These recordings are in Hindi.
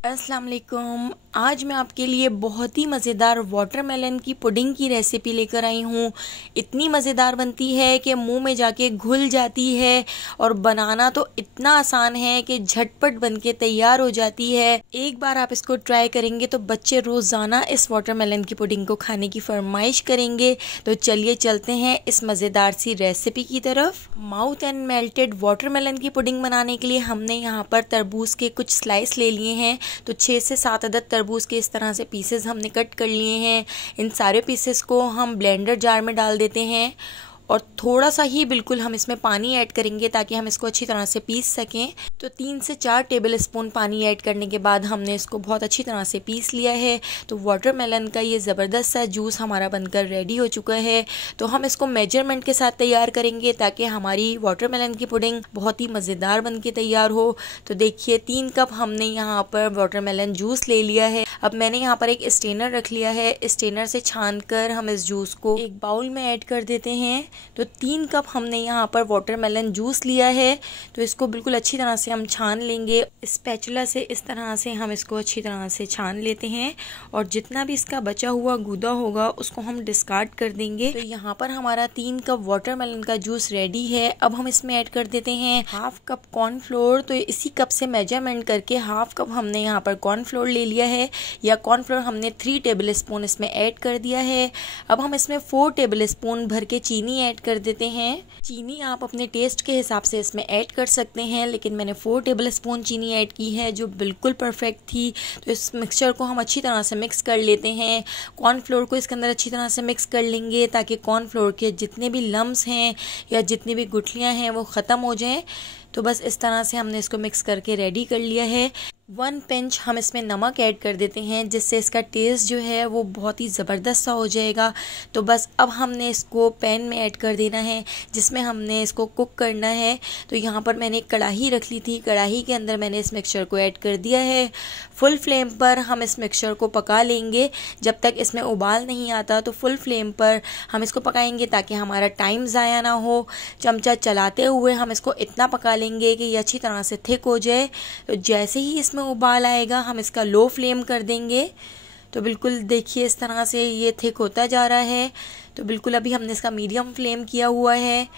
अस्सलाम वालेकुम। आज मैं आपके लिए बहुत ही मज़ेदार वाटरमेलन की पुडिंग की रेसिपी लेकर आई हूँ। इतनी मज़ेदार बनती है कि मुंह में जाके घुल जाती है और बनाना तो इतना आसान है कि झटपट बनके तैयार हो जाती है। एक बार आप इसको ट्राई करेंगे तो बच्चे रोज़ाना इस वाटरमेलन की पुडिंग को खाने की फरमाइश करेंगे। तो चलिए चलते हैं इस मज़ेदार सी रेसिपी की तरफ। माउथ एंड मेल्टेड वाटरमेलन की पुडिंग बनाने के लिए हमने यहाँ पर तरबूज के कुछ स्लाइस ले लिए हैं। तो 6 से 7 अदद तरबूज के इस तरह से पीसेस हमने कट कर लिए हैं। इन सारे पीसेस को हम ब्लेंडर जार में डाल देते हैं और थोड़ा सा ही बिल्कुल हम इसमें पानी ऐड करेंगे ताकि हम इसको अच्छी तरह से पीस सकें। तो 3 से 4 टेबल स्पून पानी ऐड करने के बाद हमने इसको बहुत अच्छी तरह से पीस लिया है। तो वाटरमेलन का ये ज़बरदस्त सा जूस हमारा बनकर रेडी हो चुका है। तो हम इसको मेजरमेंट के साथ तैयार करेंगे ताकि हमारी वाटरमेलन की पुडिंग बहुत ही मज़ेदार बन के तैयार हो। तो देखिए 3 कप हमने यहाँ पर वाटरमेलन जूस ले लिया है। अब मैंने यहाँ पर एक स्ट्रेनर रख लिया है। स्ट्रेनर से छान कर हम इस जूस को एक बाउल में ऐड कर देते हैं। तो 3 कप हमने यहाँ पर वाटरमेलन जूस लिया है। तो इसको बिल्कुल अच्छी तरह से हम छान लेंगे। स्पैचुला से इस तरह से हम इसको अच्छी तरह से छान लेते हैं और जितना भी इसका बचा हुआ गूदा होगा उसको हम डिस्कार्ड कर देंगे। तो यहाँ पर हमारा 3 कप वाटरमेलन का जूस रेडी है। अब हम इसमें ऐड कर देते हैं हाफ कप कॉर्नफ्लोर। तो इसी कप से मेजरमेंट करके हाफ कप हमने यहाँ पर कॉर्नफ्लोर ले लिया है, या कॉर्नफ्लोर हमने 3 टेबल स्पून इसमें ऐड कर दिया है। अब हम इसमें 4 टेबल स्पून भर के चीनी ऐड कर देते हैं। चीनी आप अपने टेस्ट के हिसाब से इसमें ऐड कर सकते हैं, लेकिन मैंने 4 टेबल स्पून चीनी ऐड की है जो बिल्कुल परफेक्ट थी। तो इस मिक्सचर को हम अच्छी तरह से मिक्स कर लेते हैं। कॉर्नफ्लोर को इसके अंदर अच्छी तरह से मिक्स कर लेंगे ताकि कॉर्नफ्लोर के जितने भी लम्स हैं या जितनी भी गुठलियाँ हैं वो ख़त्म हो जाएं। तो बस इस तरह से हमने इसको मिक्स करके रेडी कर लिया है। 1 पिंच हम इसमें नमक ऐड कर देते हैं जिससे इसका टेस्ट जो है वो बहुत ही ज़बरदस्त सा हो जाएगा। तो बस अब हमने इसको पैन में ऐड कर देना है जिसमें हमने इसको कुक करना है। तो यहाँ पर मैंने एक कढ़ाई रख ली थी। कढ़ाई के अंदर मैंने इस मिक्सचर को ऐड कर दिया है। फुल फ्लेम पर हम इस मिक्सचर को पका लेंगे जब तक इसमें उबाल नहीं आता। तो फुल फ्लेम पर हम इसको पकाएंगे ताकि हमारा टाइम ज़ाया ना हो। चमचा चलाते हुए हम इसको इतना पका लेंगे कि ये अच्छी तरह से थिक हो जाए। तो जैसे ही इसमें उबाल आएगा हम इसका लो फ्लेम कर देंगे। तो बिल्कुल देखिए इस तरह से ये थिक होता जा रहा है। तो बिल्कुल अभी हमने इसका मीडियम फ्लेम किया हुआ है।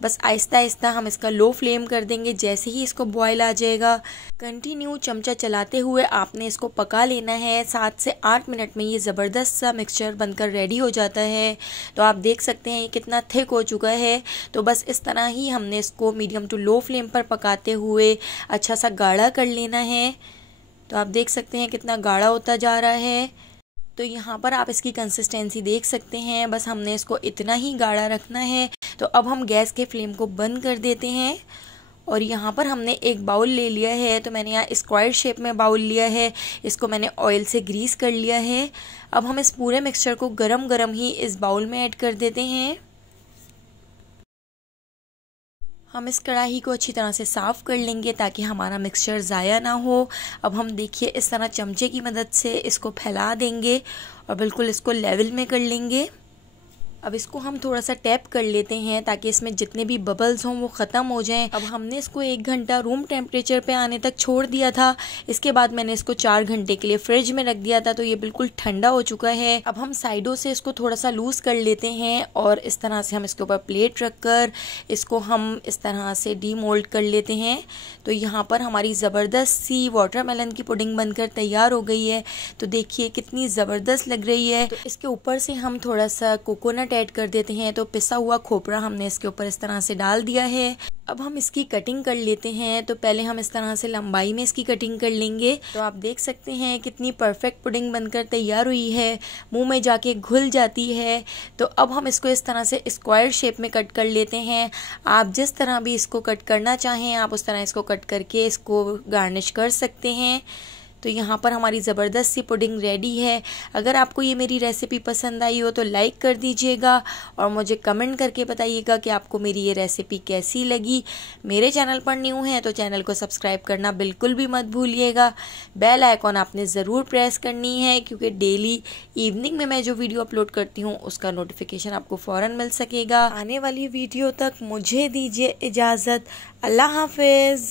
बस आहिस्ता आहिस्ता हम इसका लो फ्लेम कर देंगे। जैसे ही इसको बॉयल आ जाएगा कंटिन्यू चमचा चलाते हुए आपने इसको पका लेना है। 7 से 8 मिनट में ये ज़बरदस्त सा मिक्सचर बनकर रेडी हो जाता है। तो आप देख सकते हैं ये कितना थिक हो चुका है। तो बस इस तरह ही हमने इसको मीडियम टू लो फ्लेम पर पकाते हुए अच्छा सा गाढ़ा कर लेना है। तो आप देख सकते हैं कितना गाढ़ा होता जा रहा है। तो यहाँ पर आप इसकी कंसिस्टेंसी देख सकते हैं। बस हमने इसको इतना ही गाढ़ा रखना है। तो अब हम गैस के फ्लेम को बंद कर देते हैं और यहाँ पर हमने एक बाउल ले लिया है। तो मैंने यहाँ स्क्वायर शेप में बाउल लिया है। इसको मैंने ऑयल से ग्रीस कर लिया है। अब हम इस पूरे मिक्सचर को गरम गरम ही इस बाउल में ऐड कर देते हैं। हम इस कढ़ाई को अच्छी तरह से साफ़ कर लेंगे ताकि हमारा मिक्सचर ज़ाया ना हो। अब हम देखिए इस तरह चमचे की मदद से इसको फैला देंगे और बिल्कुल इसको लेवल में कर लेंगे। अब इसको हम थोड़ा सा टैप कर लेते हैं ताकि इसमें जितने भी बबल्स हों वो ख़त्म हो जाएं। अब हमने इसको 1 घंटा रूम टेम्परेचर पे आने तक छोड़ दिया था। इसके बाद मैंने इसको 4 घंटे के लिए फ्रिज में रख दिया था। तो ये बिल्कुल ठंडा हो चुका है। अब हम साइडों से इसको थोड़ा सा लूज़ कर लेते हैं और इस तरह से हम इसके ऊपर प्लेट रख कर इसको हम इस तरह से डीमोल्ड कर लेते हैं। तो यहाँ पर हमारी ज़बरदस्त सी वाटरमेलन की पुडिंग बनकर तैयार हो गई है। तो देखिए कितनी ज़बरदस्त लग रही है। तो इसके ऊपर से हम थोड़ा सा कोकोनट ऐड कर देते हैं। तो पिसा हुआ खोपरा हमने इसके ऊपर इस तरह से डाल दिया है। अब हम इसकी कटिंग कर लेते हैं। तो पहले हम इस तरह से लंबाई में इसकी कटिंग कर लेंगे। तो आप देख सकते हैं कितनी परफेक्ट पुडिंग बनकर तैयार हुई है, मुंह में जाके घुल जाती है। तो अब हम इसको इस तरह से स्क्वायर शेप में कट कर लेते हैं। आप जिस तरह भी इसको कट करना चाहें आप उस तरह इसको कट करके इसको गार्निश कर सकते हैं। तो यहाँ पर हमारी ज़बरदस्त सी पुडिंग रेडी है। अगर आपको ये मेरी रेसिपी पसंद आई हो तो लाइक कर दीजिएगा और मुझे कमेंट करके बताइएगा कि आपको मेरी ये रेसिपी कैसी लगी। मेरे चैनल पर न्यू हैं तो चैनल को सब्सक्राइब करना बिल्कुल भी मत भूलिएगा। बेल आइकॉन आपने ज़रूर प्रेस करनी है क्योंकि डेली इवनिंग में मैं जो वीडियो अपलोड करती हूँ उसका नोटिफिकेशन आपको फ़ौरन मिल सकेगा। आने वाली वीडियो तक मुझे दीजिए इजाज़त। अल्लाह हाफिज़।